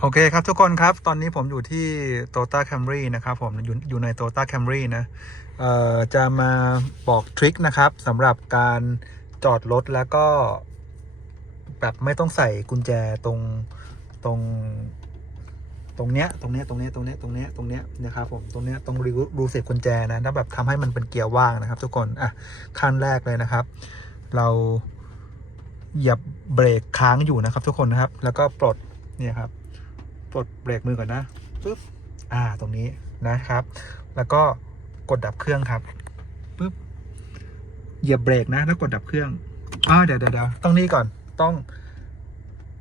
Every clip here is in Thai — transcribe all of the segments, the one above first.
โอเคครับทุกคนครับ ตอนนี้ผมอยู่ที่ Toyota Camry นะครับ ผมอยู่อยู่ใน Toyota Camry นะเอ่อจะมาบอกทริคนะครับสำหรับการจอดรถแล้วก็ แบบไม่ต้องใส่กุญแจตรงตรงตรงเนี้ยตรงเนี้ยตรงเนี้ยตรงเนี้ยตรงเนี้ยตรงเนี้ยนะครับผมตรงเนี้ยตรงรูรูเสียบกุญแจนะถ้าแบบทำให้มันเป็นเกียร์ว่างนะครับ ทุกคนอะขั้นแรกเลยนะครับ เราเหยียบเบรกค้างอยู่นะครับ ทุกคนนะครับ แล้วก็ปลดเนี่ยครับ ปลดเบรกมือก่อนนะปึ๊บอ่าตรงนี้นะครับ แล้วก็กดดับเครื่องครับปึ๊บเหยียบเบรกนะ แล้วกดดับเครื่องอ่าเดี๋ยวเดี๋ยวเดี๋ยวต้องนี่ก่อนต้อง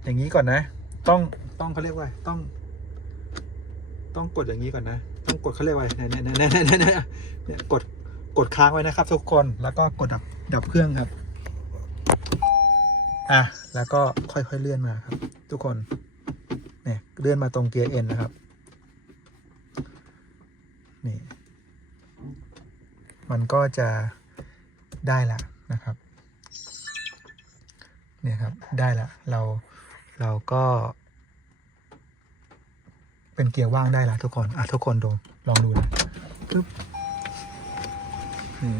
อย่างนี้ก่อนนะ ต้องต้องเขาเรียกว่าต้อง ต้องกดอย่างนี้ก่อนนะ ต้องกดเขาเรียกว่าเนี่ยเนี่ยเนี่ยเนี่ยเนี่ยเนี่ยเนี่ยกดกดค้างไว้นะครับ ทุกคนแล้วก็กดดับดับเครื่องครับ อะแล้วก็ค่อยๆเลื่อนมาครับ ทุกคน เนี่ยเลื่อนมาตรงเกียร์เอ็นนะครับ นี่ มันก็จะได้ละนะครับ เนี่ยครับ ได้ละ เรา เราก็ เป็นเกียร์ว่างได้ละทุกคน อะทุกคนดู ลองดูนะปึ๊บ นี่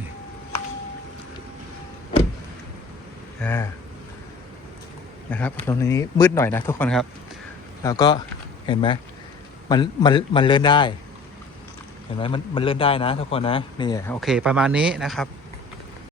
อ่านะครับตรงนี้มืดหน่อยนะทุกคนครับ แล้วก็เห็นไหมมันมันมันเลื่อนได้ เห็นไหมมันมันเลื่อนได้นะทุกคนนะนี่โอเคประมาณนี้นะครับ